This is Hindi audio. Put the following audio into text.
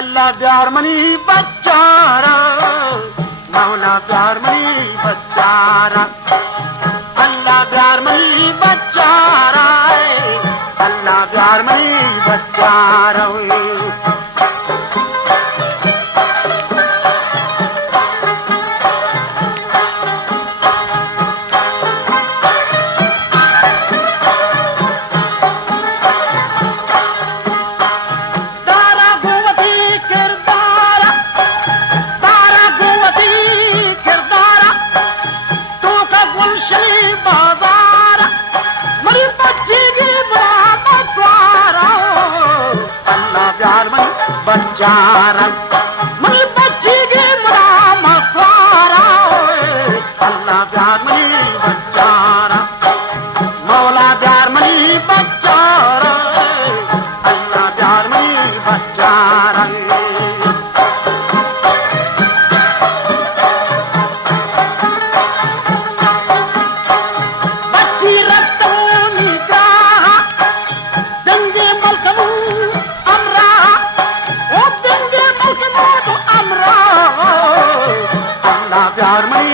अल्लाह प्यार मनी बच्चारा मौला प्यार मनी बच्चारा अल्लाह प्यार मनी बच्चारा अल्लाह प्यार मनी बच्चारा बच्चारा मनी बच्ची की मुराम स्वारा अल्लाह प्यार मनी बच्चारा मौला प्यार मनी बच्चारा अल्लाह प्यार मनी बच्चारा बच्ची रत्तोनी का दंगे मलकमू प्यार मनी